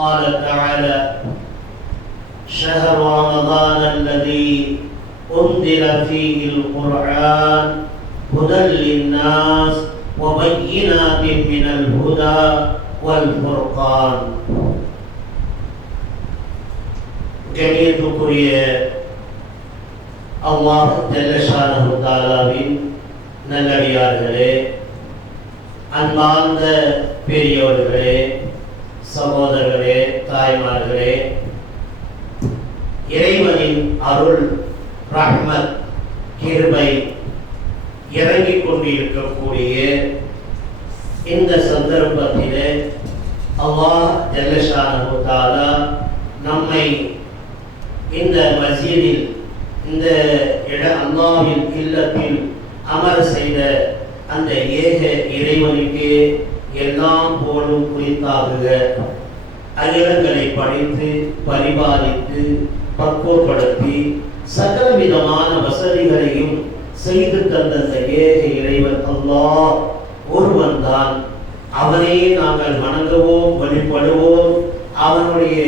قال تعالى: شهر رمضان الذي أنزل فيه القرآن هدى للناس وبينات من الهدى والفرقان. கண்ணியத்துக்குரிய அல்லாஹ் ஜல்ல ஷானஹு தஆலாவின் நல்லடியார்களே, அன்பார்ந்த பெரியோர்களே, சகோதரர்களே, தாய்மார்களே, இறைவனின் அருள், ரஹ்மத், கிருபை இறங்கிக் கொண்டிருக்கக்கூடிய இந்த சந்தர்ப்பத்திலே அல்லாஹ் ஜல்ல ஷானஹு தஆலா நம்மை இந்த மஸ்ஜிதில், இந்த அல்லாஹ்வின் இல்லத்தில் அமர செய்த அந்த ஏக இறைவனுக்கு எல்லாம் போலும் குறித்தாகுக. அகிலங்களை படைத்து பரிபாலித்து பக்குவப்படுத்தி சகல விதமான வசதிகளையும் செய்து தந்த ஏக இறைவன் அல்லாஹ் ஒருவன் தான். அவனே நாங்கள் வணங்குவோம், வழிபடுவோம், அவனுடைய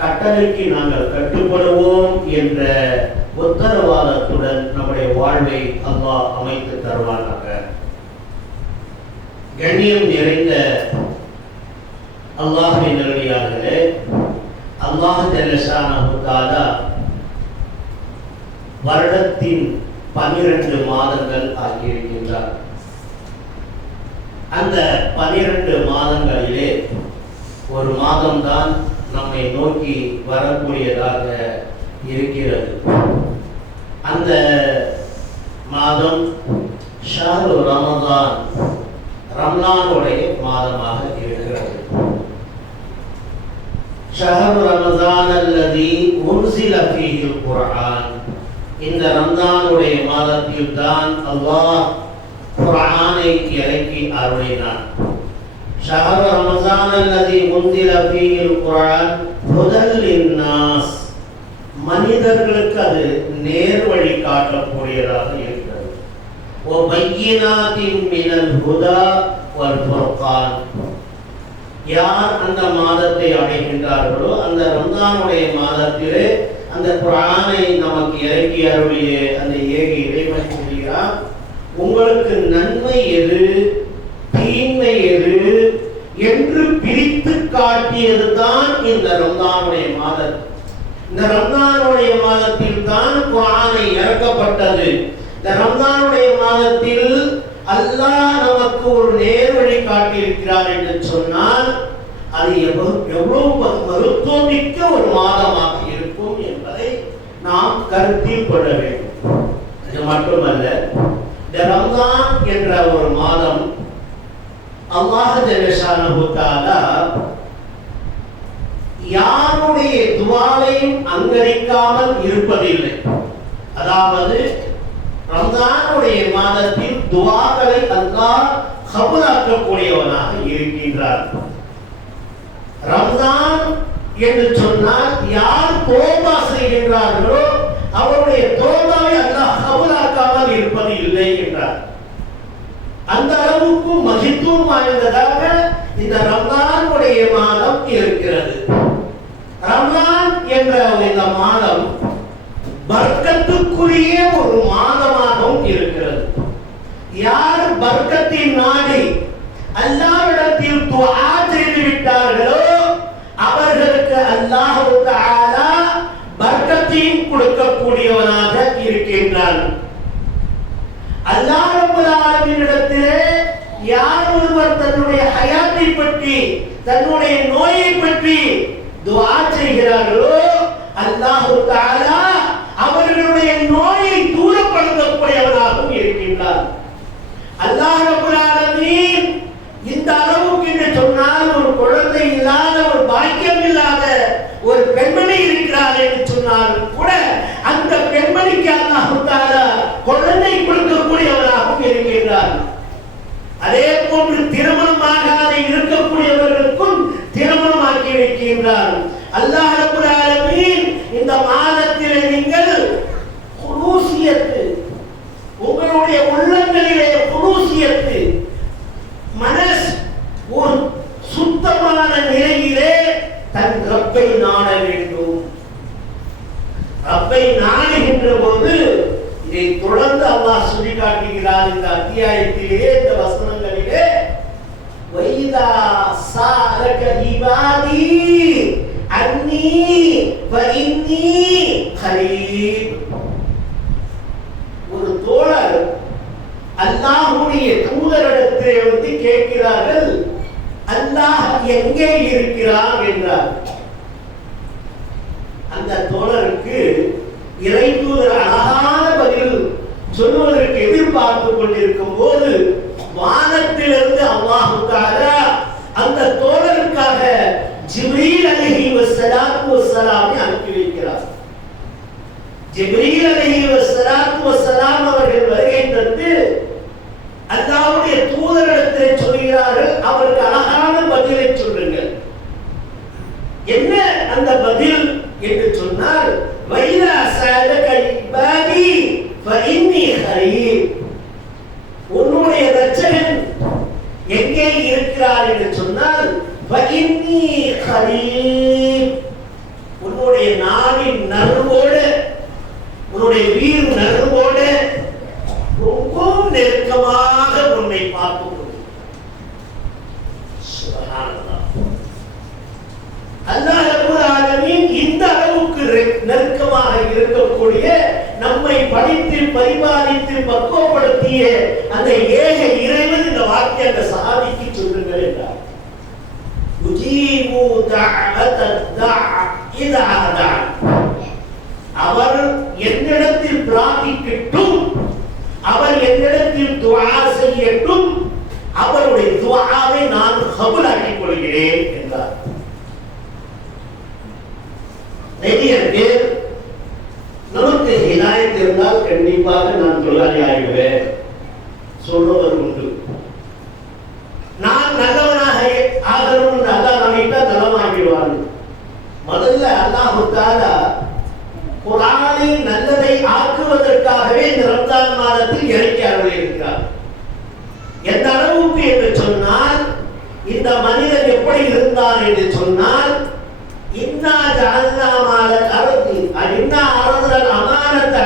கட்டளைக்கு நாங்கள் கட்டுப்படுவோம் என்ற உத்தரவாதத்துடன் நம்முடைய வாழ்வை அல்லாஹ் அமைத்து தருவானாக. கண்ணியம் நிறைந்த அல்லாஹ்வின் நல்லடியார்களே, அல்லாஹ் ஜல்ல ஷானஹு தஆலா வருடத்தின் 12 மாதங்கள் ஆகியிருக்கின்றார். அந்த 12 மாதங்களிலே ஒரு மாதம்தான் நம்மை நோக்கி வரக்கூடியதாக இருக்கிறது. அந்த மாதம் ஷஹ்ரு ரமதான், ரம்லானுடைய மாதமாக இருக்கிறது. ஷஹ்ரு ரமதான் அல்லதி உன்சில ஃபீஹில் குர்ஆன். இந்த ரம்லானுடைய மாதத்தில் தான் அல்லாஹ் குர்ஆனை இறக்கி அருளினான். ஷஹ்ரு ரமதான் அல்லதி உன்சில ஃபீஹில் குர்ஆன் ஹுதல் லின்னாஸ். மனிதர்களுக்கு அது நேர் வழி காட்டக்கூடியதாக இருக்கிறது. வபையினாத்தின் மினல் ஹுதா வல் ஃபுர்கான். யார் அந்த மாதத்தை அடைகின்றார்களோ, அந்த ரம்ஜானுடைய மாதத்திலே அந்த குர்ஆனை நமக்கு இறக்கி அருளிய அந்த ஏக இறைவன் சொல்கிறார், உங்களுக்கு நன்மை எது, தீமை எது என்று பிரித்து காட்டியது தான் இந்த ரம்ஜானுடைய மாதம். இந்த ரம்ஜானுடைய மாதத்தில் தான் குர்ஆனை இறக்கப்பட்டது. இந்த ரம்ஜானுடைய மாதத்தில் அல்லாஹ் நமக்கு ஒரு நேர்வழி காட்டியிருக்கிறார் என்று சொன்னால் அது எவ்வளவு மருத்துவமிக்க ஒரு மாதமாக இருக்கும் என்பதை நாம் கருத்தில் கொள்ள வேண்டும். இது மட்டுமல்ல, இந்த ரம்ஜான் என்ற ஒரு மாதம் அல்லாஹ் ஜல்ல ஷானஹு தஆலா யாருடைய துஆவையும் அங்கீகரிக்காமல் இருப்பதில்லை. அதாவது ரம்ஜானுடைய மாதத்தில் துஆக்களை அல்லாஹ் கபூலாக்கக்கூடியவனாக இருக்கின்றார். ரம்ஜான் என்று சொன்னால் யார் தௌபா செய்கின்றார்களோ அவருடைய தௌபாவை அல்லாஹ் கபூலாக்காமல் இருப்பது இல்லை என்றார். அந்த அளவுக்கு மகித்துவம் வாய்ந்ததாக இந்த ரம்ஜானுடைய மாதம் இருக்கிறது. ரம்ஜான் என்ற இந்த மாதம் பர்க்கத்துக்குரிய ஒரு மாதமாகவும் இருக்கிறது. யார் பர்க்கத்தின் நாடி அல்லாஹ்விடத்தில் துஆ செய்து விட்டார்களோ அவர்களுக்கு அல்லாஹ் தஆலா பர்க்கத்தையும் கொடுக்கக்கூடியவனாக இருக்கின்றான். அல்லாஹ் ரப்பல் ஆலமீனிடத்திலே யார் ஒருவர் தன்னுடைய ஹயாத்தை பற்றி, தன்னுடைய நோயை பற்றி துஆ செய்கிறார்களோ அல்லாஹ் தஆலா அவர்களுடைய நோயை தூரப்படுத்தக்கூடியவனாகவும் இருக்கின்றார். அல்லாஹ் ரப்பல் ஆலமீன் இந்த அளவுக்கு என்று சொன்னால், ஒரு குழந்தை இல்லாத, ஒரு பாக்கியம் இல்லாத ஒரு பெண்மணி இருக்கிறார் என்று சொன்னால் கூட அந்த பெண்மணிக்கு அல்லாஹ் தஆலா குழந்தை கொடுக்கக்கூடியவனாகவும் இருக்கின்றார். அதே போன்று திருமணமாகாத இருக்கக்கூடியவர்களுக்கும் திருமணமாக்கி வைக்கின்றார். அல்லாஹ் ரப்பல் ஆலமீன் இந்த மாதத்திலே நீங்கள் குலூசியத்து, உங்களுடைய உள்ளங்களிலே குலூசியத்து, மனஸ் ஒரு சுத்தமான நிலையிலே ரப்பை நாட வேண்டும். ரப்பை நாடுகின்ற போது இதை தொடர்ந்து அல்லாஹ் சொல்லி காட்டுகிறார் இந்த அத்தியாயத்திலே, இந்த வசனங்களிலே. வைதா சாலக இபாதி அன்னி ஃபஇன்னி கரீப். ஒரு தோழர் அல்லாஹ்வுடைய தூதரிடத்திலே வந்து கேட்கிறார்கள், அல்லாஹ் எங்கே இருக்கிறான் என்றார். அந்த தோழருக்கு இறை தூதர் அழகான பதில் சொல்வதற்கு எதிர்பார்த்து கொண்டிருக்கும் போது வானத்திலிருந்து அல்லாஹ் தஆலா அந்த தோழருக்காக ஜிப்ரீல் அலைஹி வஸலாத்து வஸலாமை அனுப்பி வைக்கிறார். ஜிப்ரீல் அலைஹி வஸலாத்து வஸலாம் அவர்கள் வருகை தந்து அல்லாஹ்வுடைய தூதரிடத்தில் சொல்கிறார்கள், அவருக்கு அழகான பதிலை சொல்லுங்கள். என்ன அந்த பதில் என்று சொன்னால், வைதா ஸஅலக இபாதி ஃபஇன்னி கரீப். உன்னுடைய இரட்சகன் எங்கே இருக்கிறார் என்று சொன்னால், ஃபஇன்னி கரீப். உன்னுடைய நாவின் நறுவோடு, உன்னுடைய வீர் நறுவோடு ரொம்ப நெருக்கமாக உன்னை பார்த்து சுப்ஹானல்லாஹ். அல்லாஹ் ரப்பல் ஆலமீன் இந்த அளவுக்கு நெருக்கமாக இருக்கக்கூடிய, நம்மை படித்து பரிபாலித்து பக்குவப்படுத்திய அந்த ஏக இறைவன் இந்த வார்த்தை அந்த சஹாபிக்கு சொல்லுங்கள் என்றார். உஜீபு தஅவத தஅ இதா தஅ. அவர் என்னிடத்தில் பிரார்த்திக்கட்டும், அவர் என்னிடத்தில் துஆ செய்யட்டும், அவருடைய துஆவை நான் கபூலாக்கிக் கொள்கிறேன் என்றார். நிறைய பேர் நமக்கு ஹிதாயத் இருந்தால் கண்டிப்பாக நான் தொழிலாளி ஆகிடுவேன் சொல்றவர் உண்டு. நான் நல்லவனாக ஆகணும் அல்லாஹ் நினைத்தா நலமாகிடுவான். முதல்ல அல்லாஹ் தஆலா குர்ஆனை நல்லதை ஆக்குவதற்காகவே இந்த ரமலான் மாதத்தில் இறக்கி அருளி இருக்கிறார். எந்த அளவுக்கு என்று சொன்னால், இந்த மனிதன் எப்படி இருந்தான் என்று சொன்னால், இன்னா ஜஅல்னா மாலல் அர்தி இன்னா அரதல் அமானத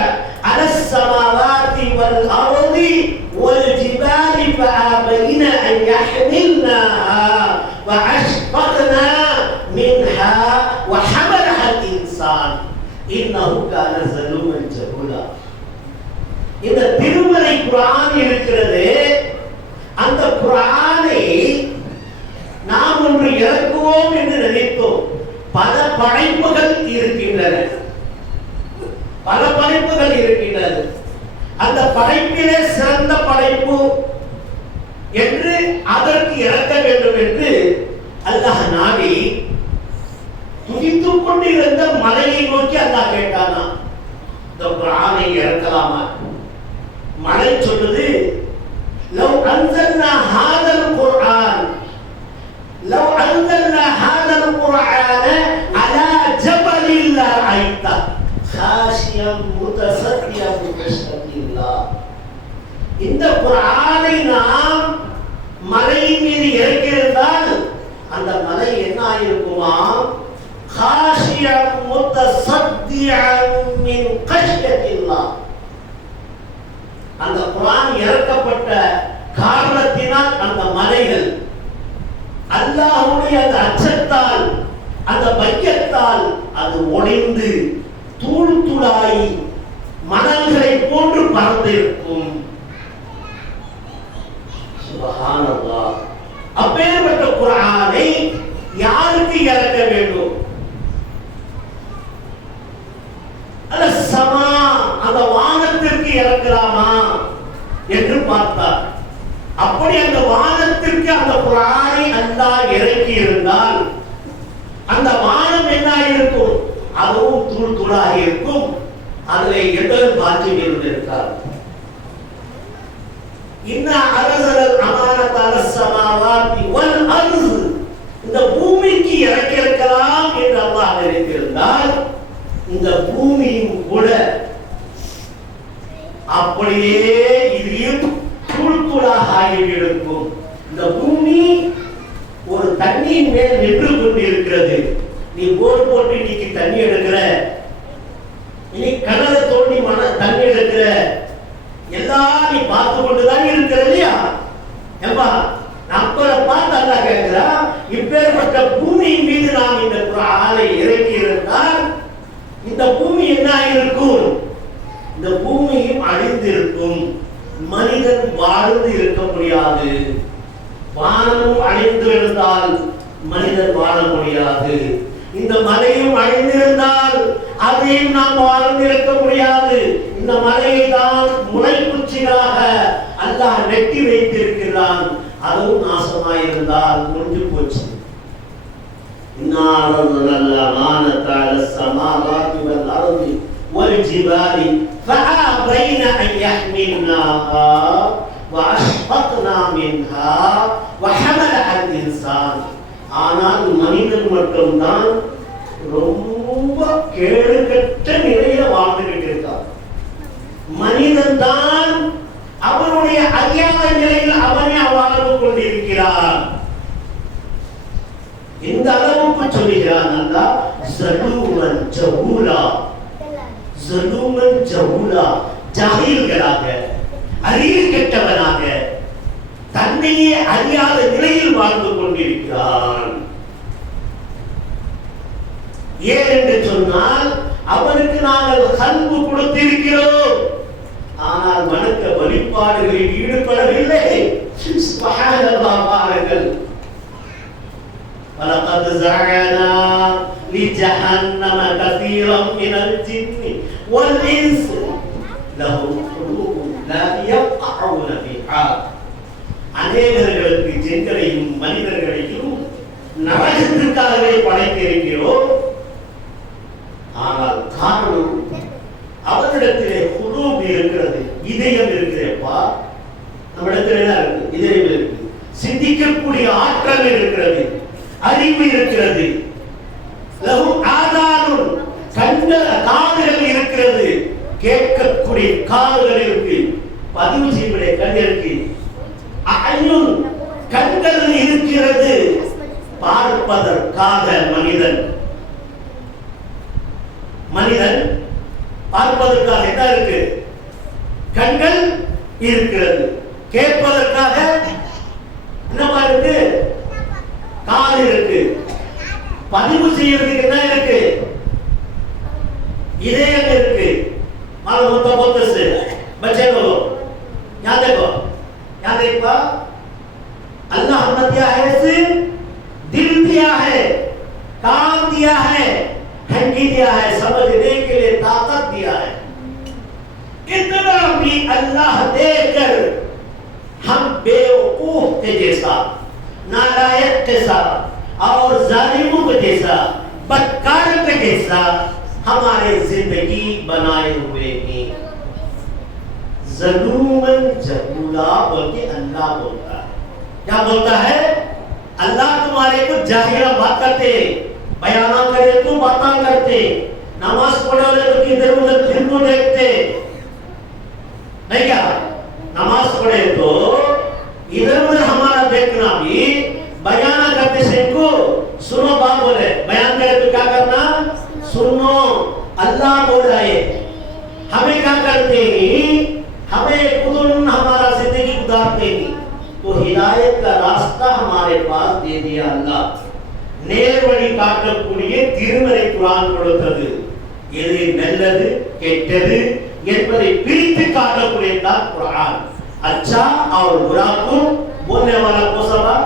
அலஸ் ஸமாவாதி வல் அர்தி வல் ஜிபாலி ஃபஅபைன அன் யஹ்மில்னாஹா வஅஷ்ஃபக்னா மின்ஹா வஹமலஹா அல் இன்சான் இன்னஹு கான ஸலூமன் ஜஹூலா. இந்த திருமறை குர்ஆன் இருக்கிறது. அந்த குர்ஆனை நாம் ஒன்று இறக்குவோம் என்று நினைத்தோம். பல படைப்புகள் இருக்கின்றன, பல படைப்புகள் இருக்கின்றது. அந்த படைப்பிலே சிறந்த படைப்பு என்று அதற்கு இறக்க வேண்டும் என்று அல்லாஹ் நாடி துதித்துக் கொண்டிருந்த மலையை நோக்கி அல்லாஹ் கேட்டானா, இந்த குர்ஆனை இறக்கலாமா? மலை சொல்லுது, லவ் அன்ஸல்னா ஹாதல் குர்ஆன் லவ் அன்ஸல்னா ஹாதல் குர்ஆன அலா ஜபலில் லரஅய்த காஷியம் முத்தஸத்தியம் பிஹஷ்மத்தில்லாஹ். இந்த குர்ஆனை நாம் மலையின் மீது இறக்கியிருந்தால் அந்த மலை என்ன ஆயிருக்குமா? காஷியம் முத்தஸத்தியம் மின் கஷ்யத்தில்லாஹ். அந்த குர்ஆன் இறக்கப்பட்ட காரணத்தினால் அந்த மலைகள் அல்லாஹ்வுடைய அந்த அச்சத்தால், அந்த பையத்தால் அது ஒளிந்து தூள் தூளாய் மணல்களை போன்று பறந்திருக்கும். சுப்ஹானல்லாஹ். அப்பேற்பட்ட குர்ஆனை யாருக்கு இறக்க வேண்டும்? அந்த சமா, அந்த வானத்திற்கு இறக்கலாமா என்று பார்த்தார். அப்படி அந்த வானத்திற்கு அந்த குர்ஆனை அல்லாஹ் இறக்கி இருந்தால் அந்த வானம் என்ன இருக்கும்? அதுவும் தூள் தூளாக இருக்கும். அதில் எல்லோரும் காட்சி இருந்திருக்கார். இன்னா அரசல் அமானத் அலஸ் ஸமாவாதி வல் அர்து. இந்த பூமிக்கு இறக்கியிருக்கலாம் என்று அல்லாஹ் நினைத்திருந்தால் இந்த பூமியும் கூட அப்படியே இதையும் தூள் தூளாக ஆகியிருக்கும். இந்த பூமி ஒரு தண்ணீர் மேல் நின்று கொண்டிருக்கிறது. நீ போர் போட்டு இன்னைக்கு தண்ணி எடுக்கிற, நீ கிணறு தோண்டி தண்ணி எடுக்கிற, எல்லாம் நீ பார்த்து கொண்டுதான் இருக்கிற இல்லையா? ஏம்பா நம்மளை பார்த்து அல்லா கேட்கிறா, இப்பேற்பட்ட பூமியின் மீது நாம் இந்த குர்ஆனை இறக்கி இருந்தால் இந்த பூமி என்ன இருக்கும்? இந்த பூமியும் அழிந்திருக்கும், மனிதன் வாழ்ந்து இருக்க முடியாது. வானமும் அழிந்து இருந்தால் மனிதன் வாழ முடியாது. இந்த மலையும் அழிந்திருந்தால் அதையும் நாம் வாழ்ந்திருக்க முடியாது. இந்த மலையை தான் முளைக்குச்சிகளாக அல்லாஹ் நெட்டி வைத்திருக்கிறான். அதுவும் நாசமாயிருந்தால் முடிஞ்சு போச்சு. فأبين أن يحملناها وأشفقنا منها وحملها الإنسان. ஆனால் மனிதன் மட்டும்தான் ரொம்ப கேடுகட்ட நிலையில வாழ்ந்துகிட்டு இருக்கான். மனிதன் தான் அவனுடைய அறியாத நிலையில் அவனே வாழ்ந்து கொண்டிருக்கிறான். இந்த அளவுக்கு சொல்லுகிறான் அல்லாஹ், ஸலூமன் ஜஹூலா, ஸலூமன் ஜஹூலா, ஜாஹில்களாக, அறிவு கெட்டவனாக, தன்னையே அறியாத நிலையில் வாழ்ந்து கொண்டிருக்கிறான். ஏன் என்று சொன்னால் அவனுக்கு நாங்கள் கல்பு கொடுத்திருக்கிறோம், ஆனால் வணக்க வழிபாடுகளில் ஈடுபடவில்லை. சுப்ஹானல்லாஹ், பாருங்கள். وَلَقَدْ زَرَعْنَا لِجَهَنَّمَ كَثِيرًا مِنَ الْجِنِّ وَالْإِنسِ لَهُمْ قُلُوبٌ لَا يَفْقَهُونَ بِهَا. அநேகர்களுக்கு ஜின்களையும் மனிதர்களையும் நரகத்திற்காகவே படைத்திருக்கிறோம். ஆனால் காரணம், அவரிடத்திலே குலூப் இருக்கிறது, இதயம் இருக்கிறப்பா. நம்மிடத்தில் என்ன இருக்கு? இதயம் இருக்கு, சிந்திக்கக்கூடிய ஆற்றல் இருக்கிறது, அறிவு இருக்கிறது. லஹும் ஆதானுன், காதுகள் இருக்கிறது, கேட்கக்கூடிய காதுகள் இருக்கு, பதிவு செய்யக்கூடிய கண் இருக்கு. அய்யுன், கண்கள் இருக்கிறது, பார்ப்பதற்காக மனிதன் பார்ப்பதற்காக என்ன இருக்கு? கண்கள் இருக்கிறது. கேட்பதற்காக என்னமா இருக்கு? காது இருக்கு. பதிவு செய்யறதுக்கு என்ன இருக்கு? இதயம் இருக்கு. मालूम होता बहुत से बच्चे लोग यहाँ देखो अल्लाह हमने दिया है, सिर्फ दिल दिया है, कान दिया है, हड्डी दिया है, समझने के लिए ताकत दिया है। इतना भी अल्लाह देकर हम बेवकूफ के जैसा, नालायक के साथ और जालिमों के जैसा, बदकार के जैसा हमारे जिंदगी बनाए हुए हैं। ज़लूमन जहूला बोल के अल्लाह बोलता है। क्या बोलता है? अल्लाह तुम्हारे को जाहिरा बात करते, बयाना करे तो बातें करते, नमाज पढ़े तो किधर उधर फिर को देखते नहीं क्या? नमाज पढ़े तो इधर उधर हमारा देखना भी, बयाना करते से को सुनो बात बोले, बयान करे तो क्या करना? सुनो, अल्लाह बोल रहा है। हमें क्या करते हैं? हमें खुद हमारा जिंदगी गुजारते हैं तो हिदायत का रास्ता हमारे पास दे दिया अल्लाह। நேர்வழி காட்டக்கூடிய திருமறை குர்ஆன் கொடுத்தது. எது நல்லது கெட்டது என்பதை பிரித்து காட்டக்கூடியதான் குர்ஆன்। अच्छा और बुरा को बोलने वाला कौन सा?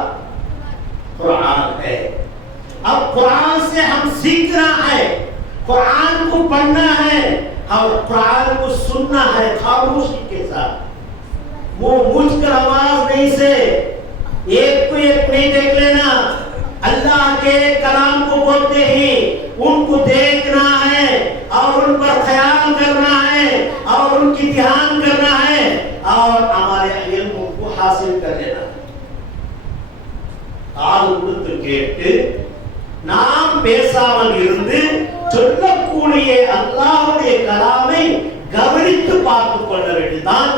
कुरान है। अब कुरान से हम सीखना है, कुरान को पढ़ना है और कुरान को सुनना है खामोशी के साथ। वो मुझकर आवाज नहीं से एक को एक नहीं देख लेना। अल्लाह के कलाम को बोलते ही उनको देखना है और उन पर ख्याल करना है और उनकी ध्यान करना है और हमारे इल्म को हासिल कर लेना। காது கொடுத்து கேட்டு நாம் பேசாமல் இருந்து சொல்லக்கூடிய அல்லாஹ்வுடைய கலாமை கவனித்து பார்த்துக் கொள்ள வேண்டியதுதான்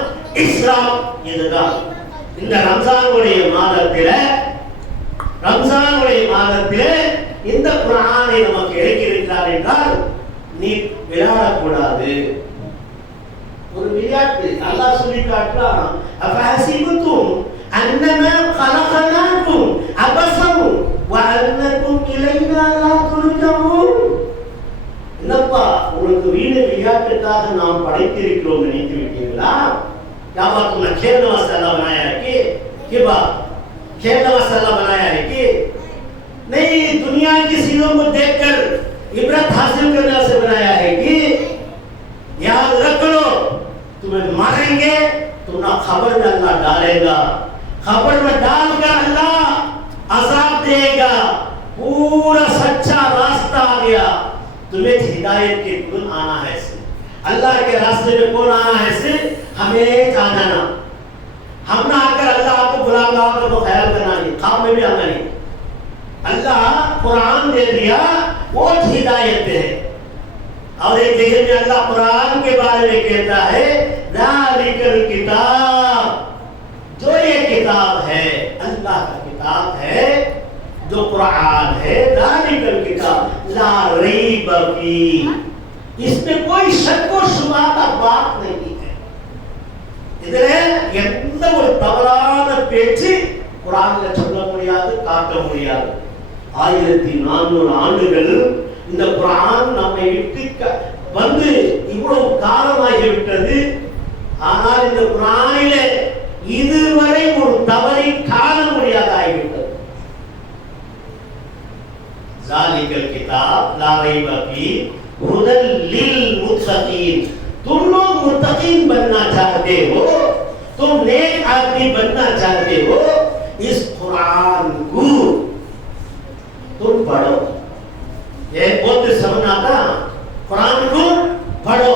இஸ்லாம்। இதுதான் இந்த ரம்ஜானுடைய மாதத்திலே இந்த குர்ஆனை நமக்கு இறக்கியிருக்கிறார் என்றால் நீ விளையாடக்கூடாது. ஒரு விளையாட்டு அல்லாஹ் சொல்லி காட்டுறான், அஃபஹசிபுதும் அன்னமா கலகனாகும் அபஸம் வஅன்னகும் இலைனா லா துர்ஜஊன். என்னப்பா உங்களுக்கு வீண் விளையாட்டுக்காக நாம் படைத்திருக்கிறோம் நினைத்து விட்டீங்களா? क्या बात तुमने खेलने वास्ते अल्लाह बनाया है कि बात खेलने वास्ते अल्लाह बनाया है कि नहीं, दुनिया की चीजों को देखकर इबरत हासिल करने से बनाया है कि याद रख लो तुम्हें मारेंगे, तुम्हारा खबर में अल्लाह डालेगा, खबर में डालकर अल्लाह अजाब देगा, पूरा सच्चा रास्ता आ गया, तुम्हें हिदायत के गुण आना है, अल्लाह के रास्ते में कौन आना है से हमें आ जाना, हम ना आकर अल्लाह आपको बुलाएगा तो ख्याल करना नहीं, ख्वाब में भी आना नहीं। अल्लाह कुरान दे दिया वो हिदायत है। और एक जगह में अल्लाह कुरान के बारे में कहता है ज़ालिकल किताब, जो ये किताब है अल्लाह का किताब है जो कुरान है, ज़ालिकल किताब ला रैब फी, इसमें कोई शक व शुबा का बात नहीं है। இதுல எந்த ஒரு தவறான பேச்சு குர்ஆன்ல சொல்ல முடியாது, காட்ட முடியாது. 1400 ஆண்டுகள் இந்த குர்ஆன் நம்மை விட்டு வந்து இவ்வளவு காலமாகிவிட்டது. ஆனால் இந்த குர்ஆனிலே இதுவரை ஒரு தவறை காண முடியாதாகிவிட்டது. ज़ालिकल किताब ला रैब फी हुदल लिल मुत्तकीन, तुम लोग मुत्तकीन बनना चाहते हो, तुम नेक आदमी बनना चाहते हो, इस कुरान को तुम पढ़ो। ये बहुत समझ आता, कुरान को पढ़ो,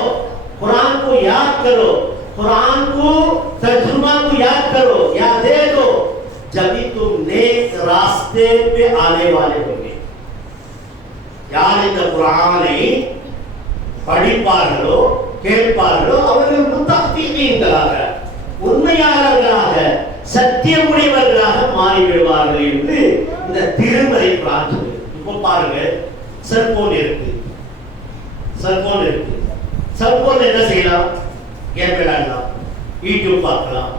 कुरान को याद करो, कुरान को तर्जुमा को याद करो, याद दे दो, जब तुम नेक रास्ते पे आने वाले होगे। यार இந்த குர்ஆனை படிப்பார்களோ கேட்பார்களோ அவர்கள் முத்தகீன்களாக, உண்மையாளர்களாக, சத்தியமுடையவர்களாக மாறிவிடுவார்கள் என்று இந்த திருமறை பிரார்த்தனை. இப்போ பாருங்க, செல்போன் இருக்கு, செல்போன் என்ன செய்யலாம்? கேம் விளையாடலாம், யூடியூப் பார்க்கலாம்,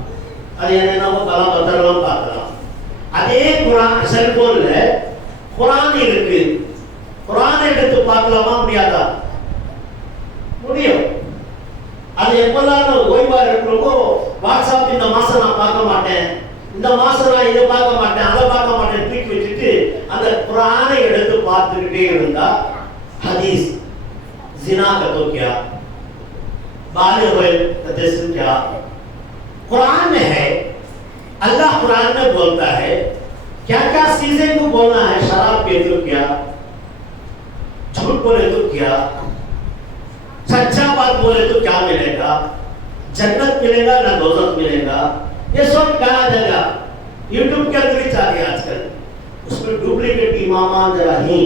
அது என்னென்னவோ கலாபத்திரம்லாம் பார்க்கலாம். அதே குர்ஆன் செல்போன்ல குர்ஆன் இருக்கு, குர்ஆனை எடுத்து பார்க்கலாமா முடியாதா? முடியும். அது எப்போதான் ஓய்வா இருக்கிறப்போ வாட்ஸ்அப் இந்த மாசம் நான் பார்க்க மாட்டேன், இந்த மாசம் நான் இதை பார்க்க மாட்டேன், அதை பார்க்க மாட்டேன் தூக்கி வச்சுட்டு அந்த குர்ஆனை எடுத்து பார்த்துக்கிட்டே இருந்தா हदीस जिना का तो क्या, बालिग हुए तो क्या, कुरान में है, अल्लाह कुरान में बोलता है क्या क्या चीजें को बोलना है, शराब पिए तो क्या, झूठ बोले तो क्या, सच्चा बात बोले तो क्या मिलेगा, जन्नत मिलेगा ना दोज़ख मिलेगा, ये सब कहा जाएगा। यूट्यूब के अंदर ही चाह गया आजकल, उसमें डुप्लीकेट इमामा जरा ही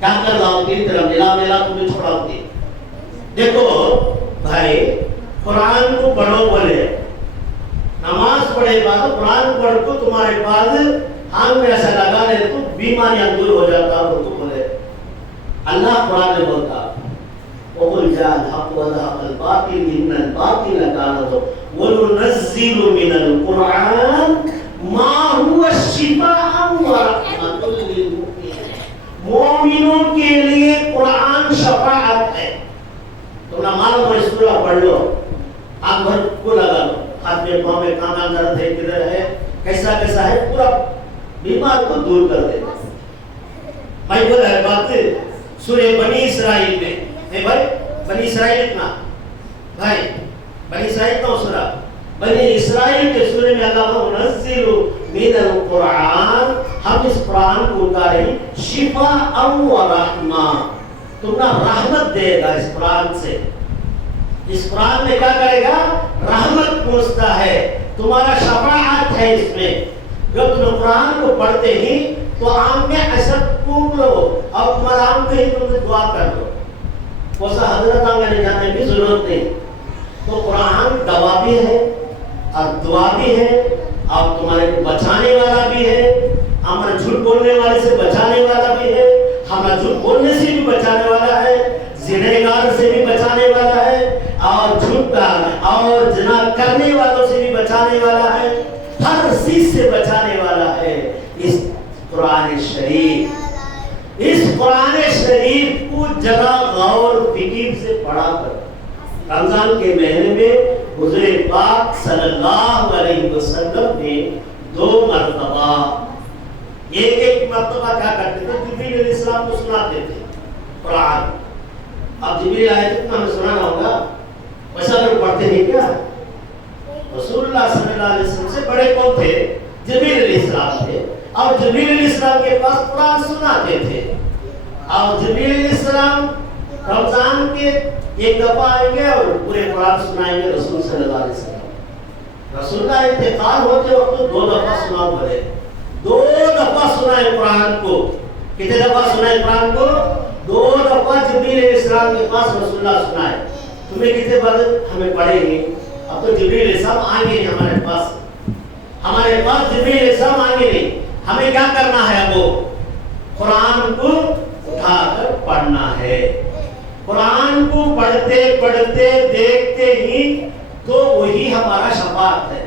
क्या कर रहा हूँ, तीन तरफ मिला तुम्हें छोड़ा होती। देखो भाई, कुरान को पढ़ो बोले, नमाज पढ़ेगा तो कुरान पढ़ को तुम्हारे पास आंख में ऐसा लगा ले तो बीमारियां दूर हो जाता हो तो बोले। अल्लाह कुरान में बोलता वक़ुल जाअल हक़ व ज़हक़ल बातिल इन्नल बातिल कान वनुनज़्ज़िलु मिनल कुरान मा हुवा शिफ़ाअन व रहमतुल लिल मुमिनीन, मोमिनों के लिए कुरान शफाअत है। तुम नमाज में सूरा पढ़ लो, आंख भर को लगा लो, हाथ में पाँव में कहाँ दर्द है, किधर है, कैसा कैसा है, पूरा बीमार को दूर कर देगा। भाई बोला है बात सूरह बनी इसराइल में, नहीं भाई बनी इसराइल इतना भाई, बनी इसराइल तो सूरा बनी इसराइल के सूरह में अल्लाह मुनज़्ज़िलु मिनल कुरान, हम इस कुरान को उतारे शिफ़ाअन व रहमा, तुम्हारा रहमत देगा इस कुरान से। इस कुरान में क्या करेगा? रहमत पहुंचता है, तुम्हारा शफाअत है इसमें। जब तुम कुरान को पढ़ते ही तो आम में असर पूर्ण लो, अब मराम पे ही तुम दुआ कर लो, वैसा हजरत आंगने जाने की जरूरत नहीं। तो कुरान दवा भी है और दुआ भी है, अब तुम्हारे को बचाने वाला भी है, हमारा झूठ बोलने वाले से बचाने वाला भी है, हमारा झूठ बोलने से भी बचाने वाला है, जिनेगार से भी बचाने वाला है, और झूठ और जना करने वालों से भी बचाने वाला है, हर चीज से बचाने वाला है इस कुरान शरीफ। इस कुरान शरीफ को जरा गौर फिक्र से पढ़ा कर रमजान के महीने में हुजूर पाक सल्लल्लाहु अलैहि वसल्लम ने 2 मरतबा, एक मरतबा क्या करते थे, जिब्रील अलैहिस्सलाम को सुनाते थे कुरान। अब जिब्रील आए तो हमें सुनाना होगा, वैसा लोग पढ़ते नहीं क्या? रसूलुल्लाह सल्लल्लाहु अलैहि वसल्लम से बड़े कौन थे? जिब्रील अलैहिस्सलाम थे, और जिब्रील अलैहिस्सलाम के पास कुरान सुनाते थे। और जिब्रील अलैहिस्सलाम रमजान के एक दफा आएंगे और पूरे कुरान सुनाएंगे रसूल सल्लल्लाहु अलैहि वसल्लम। रसूलुल्लाह इंतकाल होते वक्त 2 दफा सुनाओ बोले, 2 दफा सुनाए कुरान को। कितने दफा सुनाए कुरान को? 2 दफा जिब्रील अलैहिस्सलाम के पास रसूलुल्लाह सुनाए। तुम्हें कितने बार हमें पढ़ेंगे? अब तो जिब्रील अलैहिस्सलाम आएंगे नहीं हमारे पास जिब्रील अलैहिस्सलाम आएंगे नहीं। हमें क्या करना है? वो कुरान को उठाकर पढ़ना है। कुरान को पढ़ते पढ़ते देखते ही तो वही हमारा शफाअत है।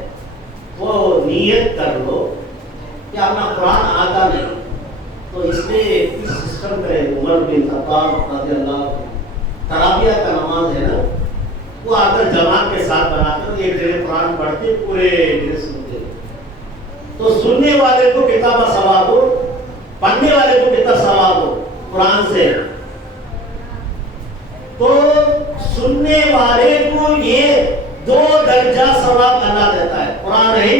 वो नियत कर लो कि अपना कुरान आता नहीं, तो इसलिए इस सिस्टम पे उमर बिन खत्ताब रज़ियल्लाहु अन्हु तराबिया का नमाज है ना, वो आकर जमात के साथ बनाकर एक जगह कुरान पढ़ते पूरे दिन सुनते। तो सुनने वाले को कितना सवाब हो, पढ़ने वाले को कितना सवाब हो कुरान से। तो सुनने वाले को ये 2 दर्जा सवाब अल्लाह देता है। कुरान नहीं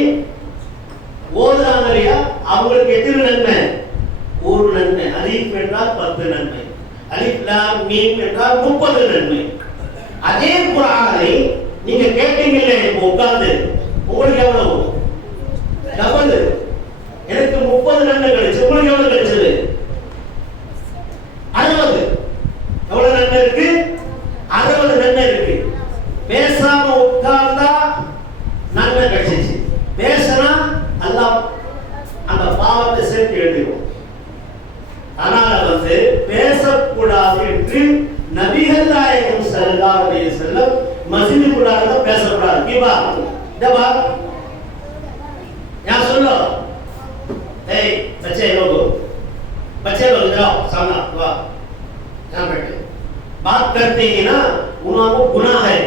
ஓதுறாங்கலையா அவங்களுக்கு எத்தனை நன்மை? 1 நன்மை। அலிஃப் என்றால் 10 நன்மை, அலிஃப் லாம் மீம் என்றால் 30 நன்மை। அதே குர்ஆனை நீங்க கேட்டீங்களே உட்கார்ந்து, உங்களுக்கு எவ்வளவு? டபுள்। எனக்கு 30 நன்மை கிடைச்சு, உங்களுக்கு எவ்வளவு கிடைச்சது? 60। எவ்வளவு நன்மை இருக்கு? 60 நன்மை இருக்கு। பேசாம உட்கார்ந்தா நன்மை கிடைச்சிச்சு, பேசினா அல்லாஹ் அந்த பாவத்தை சேர்த்து எழுதிடும்। அதனால பேசக்கூடாது என்று நபிகள் நாயகம் ஸல்லல்லாஹு அலைஹி வஸல்லம் மஸ்ஜிதுக்குள்ளார பேசக்கூடாது। கிபா दबा यहाँ सुन लो, बच्चे लोग जाओ सामना, यहाँ बैठे। बात करते ही ना उनको गुनाह है,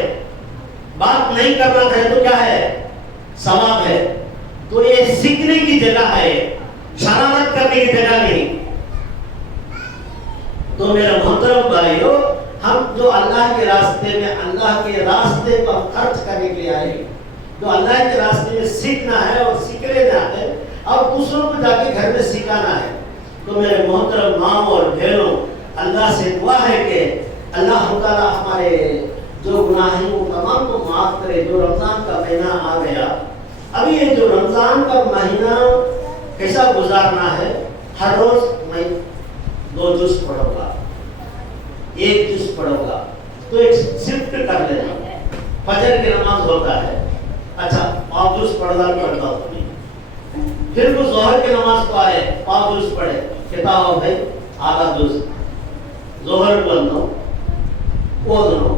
बात नहीं करना है तो क्या है? सवाब है। तो ये सीखने की जगह है, शरारत करने की जगह नहीं। तो मेरे मोहतरम भाइयों, हम जो अल्लाह के रास्ते में, अल्लाह के रास्ते को खर्च करने के लिए आए, तो अल्लाह के रास्ते में सीखना है और सीखने है और दूसरों को जाके घर में सिखाना है। तो मेरे मोहतरम माँ और बहनों, अल्लाह से दुआ है कि अल्लाह ताला हमारे जो गुनाह हैं वो तमाम को माफ करे। जो रमजान का महीना आ गया, अभी ये जो रमजान का महीना कैसा गुजारना है? हर रोज मैं 2 जुज़ पढ़ूंगा, 1 जुज़ पढ़ूंगा, तो एक शिफ्ट कर लेना। फजर की नमाज होता है, अच्छा 5 जुज़ पढ़ता हूँ, फिर वो जोहर की नमाज को आए 5 जुज़ पढ़े, कितना हो भाई? आधा जुज़। जोहर को ओदनो,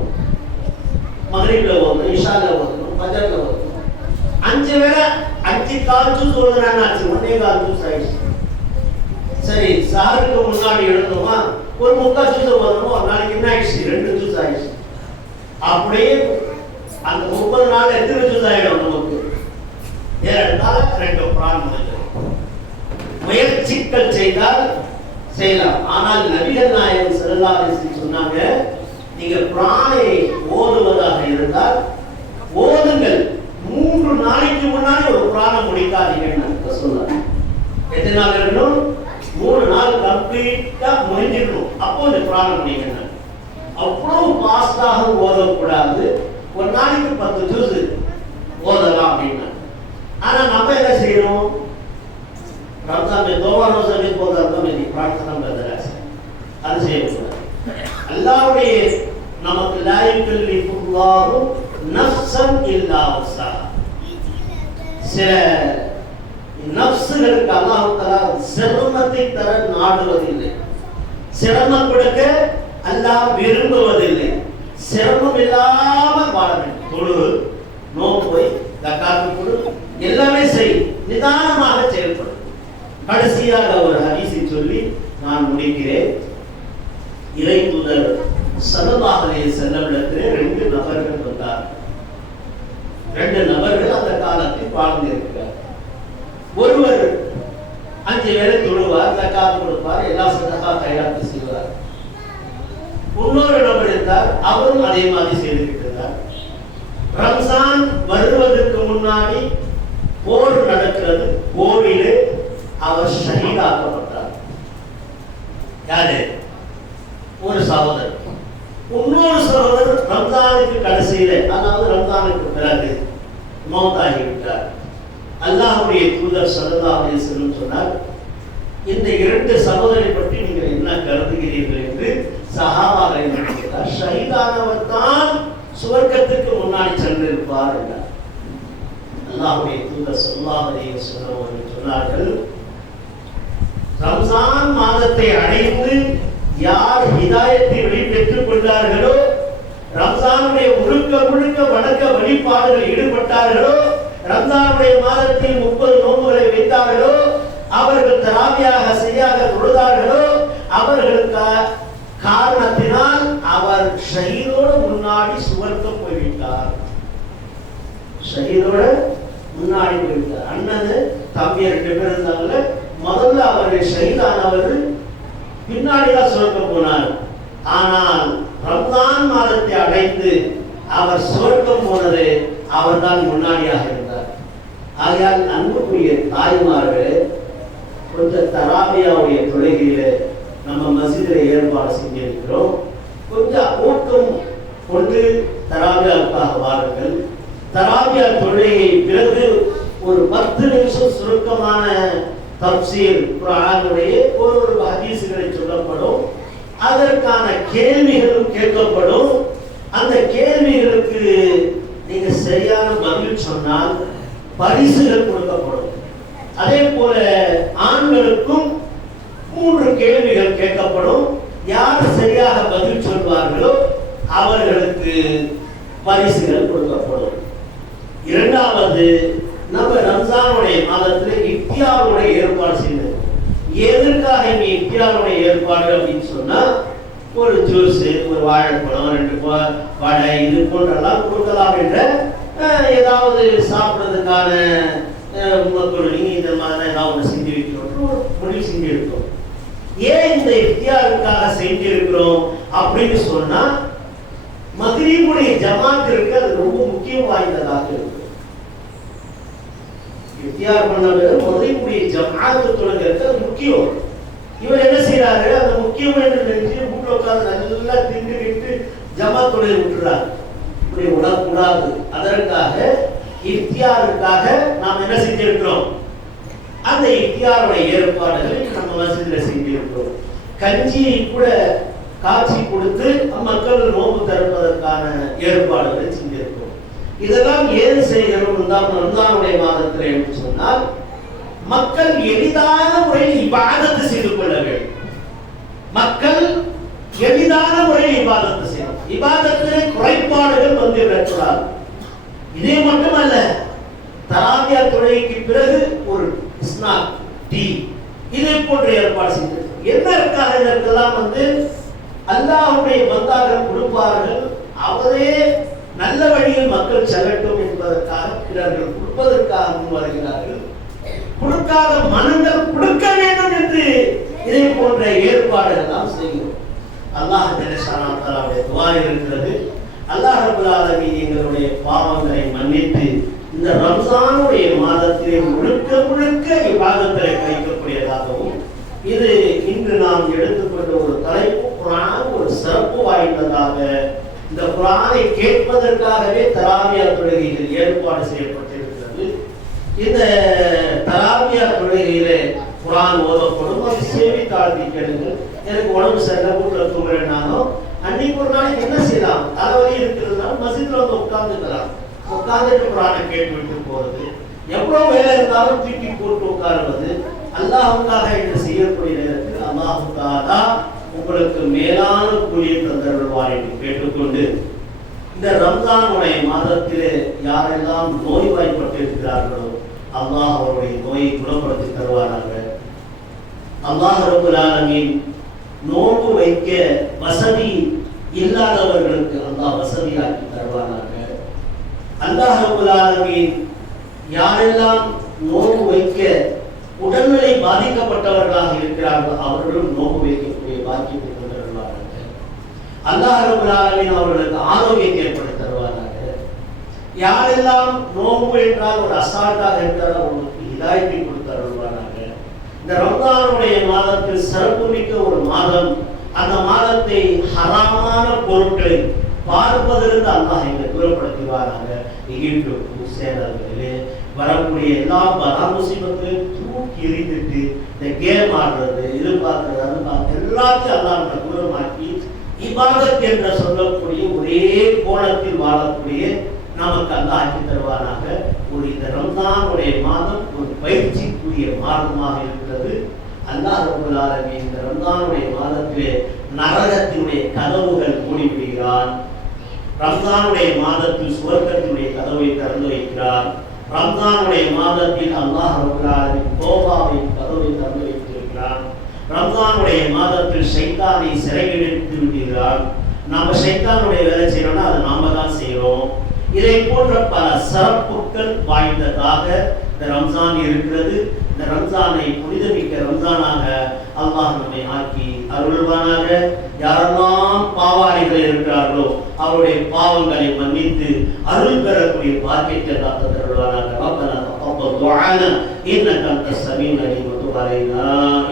मगरिब లో ఓదను, ఇషాలో ఓదను, ఫజర్ లో ఓదను। 5 கால் ஜூஸ் ஓதுறானாச்சு, 1 கால் ஜூஸ் ஆயிடுச்சு। சரி, சஹருக்கு முன்னாடி எழுதுமா, ஒரு 3/4 ஜூஸ் ஓதணும், ஒரு நாளைக்கு என்ன ஆயிடுச்சு? 2 ஜூஸ் ஆயிடுச்சு। அப்படியே அந்த 30 நாள் எத்தனை ஜூஸ் ஆயிடும் நமக்கு? 7 நாள் 2 குர்ஆன் முடிஞ்சிடும்। முயற்சிகள் செய்தால் செய்யலாம்। ஆனால் நபிகள் நாயகம் ஸல்லல்லாஹு அலைஹி வஸல்லம் சொன்னாங்க, நீங்க குர்ஆனை ஓதுவதாக இருந்தால் ஓதுங்கள், 3 நாளைக்கு முன்னாடி ஒரு குர்ஆனை முடிக்காதீங்கன்னு சொன்னாங்க। எத்தனை நாள் இருக்கணும்? 3 நாள் கம்ப்ளீட்டா முடிஞ்சிடணும், அப்போ இந்த குர்ஆனை முடிக்கணும்। அவ்வளவு பாஸ்டாக ஓதக்கூடாது, ஒரு நாளைக்கு 10 ஜூஸ் ஓதலாம் அப்படின்னா। ஆனா நம்ம என்ன செய்யணும்? रमजान में 2 रोज़ा भी बोलता था, मेरी प्रार्थना बदला है, அது செய்யக்கூடாது। அல்லாஹ்வுடைய நமக்கு லா யுகல்லிஃபுல்லாஹு நஃப்ஸன் இல்லா வஸா, சில நப்சுகளுக்கு அல்லாஹ் தஆலா சிரமத்தை தர நாடுவதில்லை. சிரமம் கொடுக்க அல்லாஹ் விரும்புவதில்லை. சிரமம் இல்லாமல் வாழ வேண்டும். தொழு, நோன்பு, ஜகாத் கொடு, எல்லாமே செய், நிதானமாக செயல்படும். கடைசியாக ஒரு ஹதீஸை சொல்லி நான் முடிக்கிறேன். இறை தூதர் ஸல்லல்லாஹு அலைஹி வஸல்லம் இடத்திலே 2 நபர்கள் வந்தார். 2 நபர்கள் அந்த காலத்தில் வாழ்ந்திருக்கிறார். ஒருவர் 5 வேளை தொழுவார், ஜகாத் கொடுப்பார், எல்லா சதகா கைராத்து செய்வார். இன்னொரு நபர் இருந்தார், அவரும் அதே மாதிரி செய்துவிட்டு இருந்தார். ரம்ஜான் வருவதற்கு முன்னாடி போர் நடக்கிறது. போரிலே அவர் ஷஹீதாக்கப்பட்டார். யாரு? ஒரு சகோதரர். இன்னொரு சகோதரர் ரம்ஜானுக்கு கடைசியில, அதாவது ரம்ஜானுக்கு பிறகு மௌத்தாகிவிட்டார். அல்லாஹ்வுடைய தூதர் ஸல்லல்லாஹு அலைஹி வஸல்லம் சொன்னார், இந்த 2 சகோதரரை பற்றி நீங்கள் என்ன கருதுகிறீர்கள் என்று சஹாபாக்களை கேட்டார். ஷஹீதானவர் தான் சுவர்க்கத்துக்கு முன்னாடி சென்றிருப்பார் என்றார். அல்லாஹ்வுடைய தூதர் ஸல்லல்லாஹு அலைஹி வஸல்லம் அவர்கள் சொன்னார்கள், ரம்ஜான் மாதத்தை அடைந்து யார் ஹிதாயத்தை பெற்றுக் கொண்டார்களோ, ரம்ஜானுடைய முழுக்க வணக்க வழிபாடுகளில் ஈடுபட்டார்களோ, ரம்ஜானுடைய மாதத்தில் 30 நோன்புகளை வைத்தார்களோ, அவர்கள் தராவியாக சரியாக தொழுதார்களோ, அவர்களுக்கு காரணத்தினால் அவர் ஷஹீதோடு முன்னாடி சுவர்க்கம் போய்விட்டார். ஷஹீதோட முன்னாடி போய்விட்டார். அண்ணன் தம்பி 2 பேர் இருந்தாங்க. முதல்ல அவர்கள் ஷஹீதானவர்கள் பின்னாடிதான் சுவர்க்கம் போனார். ஆனால் ரம்ஜான் மாதத்தை அடைந்து அவர் சுவர்க்கம் போனது அவர் தான் முன்னாடியாக இருந்தார். ஆகையால் அன்புக்குரிய தாய்மார்களே, கொஞ்சம் தராபியாவுடைய தொழுகையில நம்ம மஸ்ஜிதிலே ஏற்பாடு செஞ்சிருக்கிறோம். கொஞ்சம் ஊக்கம் கொண்டு தராபியாவுக்காக வாருங்கள். தராபியா தொழுகையை பிறகு ஒரு 10 நிமிஷம் சுருக்கமான தப்சீர் குர்ஆனுடைய ஒரு ஹதீஸ்களை சொல்லப்படும். அதற்கான கேள்விகளும் கேட்கப்படும். அந்த கேள்விகளுக்கு நீங்க சரியான பதில் சொன்னால் பரிசுகள் கொடுக்கப்படும். அதே போல ஆண்களுக்கும் 3 கேள்விகள் கேட்கப்படும். யார் சரியாக பதில் சொல்வார்களோ அவர்களுக்கு பரிசுகள் கொடுக்கப்படும். இரண்டாவது, நம்ம ரம்ஜானுடைய மாதத்தில் இஃப்தியாருடைய ஏற்பாடு செய்தது. எதற்காக இங்க இஃப்தியாருடைய ஏற்பாடு அப்படின்னு சொன்னா, ஒரு ஜூஸ், ஒரு வாழைப்பழம், 2 வடை, இது போன்றெல்லாம் கொடுக்கலாம் என்ற ஏதாவது சாப்பிட்றதுக்கான மக்கள் இந்த மாதிரி ஏதாவது செஞ்சு வைக்கிறோம், முடிவு செஞ்சிருக்கோம். ஏன் இந்த இஃப்தியாருக்காக செஞ்சிருக்கிறோம் அப்படின்னு சொன்னா, மக்ரிபுடைய ஜமாத்திற்கு அது ரொம்ப முக்கியம் வாய்ந்ததாக இருக்கு. இஃப்தியார் பண்ணது மக்ரிபுடைய ஜமாத்து தொழுகிறது அது முக்கியம். இவர் என்ன செய்யறாரு, அந்த முக்கியம் என்று நினைச்சு வீட்டுல உட்கார்ந்து நல்லா திண்டுகிட்டு ஜமாத் தொழிலை விட்டுறாரு. இப்படி விடக்கூடாது. அதற்காக இஃப்தியாருக்காக நாம் என்ன செஞ்சிருக்கிறோம், அந்த இஃப்தியாருடைய ஏற்பாடுகளை நம்ம மஸ்ஜிதில் செஞ்சிருக்கிறோம். கஞ்சியை கூட காட்சி கொடுத்து மக்கள் நோன்பு திறப்பதற்கான ஏற்பாடுகளை செஞ்சிருக்கிறோம். இதெல்லாம் ஏன் செய்கிறோம் தான் ரம்ஜானுடைய மாதத்தில் என்று சொன்னால், மக்கள் எளிதான முறையில் இபாதத்து செய்து கொள்ள வேண்டும். மக்கள் எளிதான முறையில் இபாதத்து செய்யணும். இபாதத்திலே குறைபாடுகள் வந்துவிடக்கூடாது. இதே மட்டுமல்ல, தராவியா தொழுகைக்கு பிறகு ஒரு ஸ்நாக், டீ, இதை போன்ற ஏற்பாடு செய்து என்ன இருக்காக இதற்கெல்லாம் அல்லாஹ்வுடைய பந்தாக்கள் கொடுப்பார்கள். அவரே நல்ல வழியில் மக்கள் செல்லட்டும் என்பதற்காக பிறர்கள் கொடுப்பதற்காக முன் வருகிறார்கள். கொடுக்காத மனங்கள் கொடுக்க வேண்டும் என்று இதை போன்ற ஏற்பாடுகள் எல்லாம் செய்கிறோம். அல்லாஹ் ஜல்லஷானா தஆலாவுடைய துஆ இருக்கிறது. அல்லாஹ் ரப்பல் ஆலமீன் எங்களுடைய பாவங்களை மன்னித்து இந்த ரம்ஜானுடைய மாதத்திலே முழுக்க இபாதத்திலே கழிக்கக்கூடியதாகவும், இது இன்று நாம் எடுத்துக்கொண்ட ஒரு தலைப்பு குர்ஆன் ஒரு சிறப்பு வாய்ந்ததாக, இந்த குர்ஆனை கேட்பதற்காகவே தராவியா தொழுகையில் ஏற்பாடு செய்யப்பட்டிருக்கிறது. இந்த தராவியா தொழுகையிலே குர்ஆன் ஓதப்படும். அது சேவை தாழ்த்தி கேளுங்கள். எனக்கு உடம்பு சரியில்லை, வீட்டில் தூங்குறேன்னாலும் அன்னைக்கு ஒரு நாளைக்கு என்ன செய்யலாம், தலைவலி இருக்கிறதுனால மஸ்ஜித்ல உட்கார்ந்துக்கலாம். உட்கார்ந்துட்டு குர்ஆனை கேட்டு விட்டு போறது. எவ்வளவு வேலை இருந்தாலும் தூக்கி போட்டு உட்காருவது அல்லாஹ்வுக்காக என்று செய்யக்கூடிய நேரத்தில் அல்லாஹ் தஆலா உங்களுக்கு மேலான கூலியை தந்தருள்வார் என்று கேட்டுக்கொண்டு, இந்த ரம்ஜானுடைய மாதத்திலே யாரெல்லாம் நோய்வாய்ப்பட்டிருக்கிறார்களோ அல்லாஹ் அவருடைய நோயை குணப்படுத்தி தருவாராக. அல்லாஹ் ரப்பல் ஆலமீன் நோன்பு வைக்க வசதி இல்லாதவர்களுக்கு அல்லாஹ் வசதியாக்கி தருவாராக. அல்லாஹ் ரப்பல் ஆலமீன் யாரெல்லாம் நோன்பு வைக்க உடல்நிலை பாதிக்கப்பட்டவர்களாக இருக்கிறார்கள் அவர்களும் நோன்பு வைக்கக்கூடிய பாக்கியத்தை கொண்டிருவார்கள். அல்லாஹ் ரப்பல் ஆலமீன் அவர்களுக்கு ஆரோக்கியத்தை ஏற்படுத்தி தருவார்கள். யாரெல்லாம் நோன்பு என்றால் ஒரு அசால்ட்டாக இருந்தால் அவர்களுக்கு ஹிதாயத்தை கொடுத்து தருவார்கள். இந்த ரமதானுடைய மாதத்தில் சிறப்புமிக்க ஒரு மாதம். அந்த மாதத்தை ஹராமான பொருட்களை பார்ப்பதிலிருந்து அல்லாஹ் எங்களை தூரப்படுத்துவாராக. யூடியூப் சேனல்களிலே வரக்கூடிய எல்லா பராமுசிபத்தையும் தூக்கி எறிந்துட்டு இந்த கேம் ஆடுறது, இது பார்க்கறது, அது பார்க்கறது எல்லாத்தையும் அல்லாஹ் தூரமாக்கி இபாதத் என்று சொல்லக்கூடிய ஒரே கோணத்தில் வாழக்கூடிய நமக்கு அல்லாஹ் ஆக்கி தருவாராக. ஒரு இந்த ரம்ஜானுடைய மாதம் ஒரு பயிற்சிக்குரிய மாதமாக இருக்கிறது. அல்லாஹ் ரப்பல் ஆலமீன் இந்த ரம்ஜானுடைய மாதத்திலே நரகத்தினுடைய கதவுகள் மூடிவிடுகிறான். ரம்ஜானுடைய மாதத்தில் சுவர்க்கத்தினுடைய கதவை திறந்து வைக்கிறார். ரம்ஜானுடைய மாதத்தில் அல்லாஹ் ரப்பல் ஆலமீன் தௌபாவின் கதவை திறந்து வைத்திருக்கிறான். ரம்ஜானுடைய மாதத்தில் ஷைத்தானை சிறையிடித்து விடுகிறான். நம்ம ஷைத்தானுடைய வேலை செய்யறோம்னா அதை நாம தான் செய்யறோம். இதை போன்ற பல சிறப்புகள் வாய்ந்ததாக இந்த ரம்ஜான் இருக்கிறது. இந்த ரம்ஜானை புனிதமிக்க ரம்ஜானாக அல்லாஹ் நம்மை ஆக்கி அருள்வானாக. யாரெல்லாம் பாவாளிகள் இருக்கிறார்களோ அவருடைய பாவங்களை மன்னித்து அருள் பெறக்கூடிய பாக்கியத்தை அல்லாஹ் தருள்வானாக. ரப்பனா தகப்பல் துஆனா இன்னக அன்தஸ் ஸமீஉல் அலீம் வ துப் அலைனா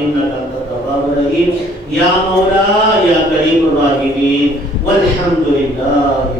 இன்னக அன்தத் தவ்வாபுர் ரஹீம் யா மௌலா யா கரீமுர் ராஹிமீன் வல்ஹம்துலில்லாஹி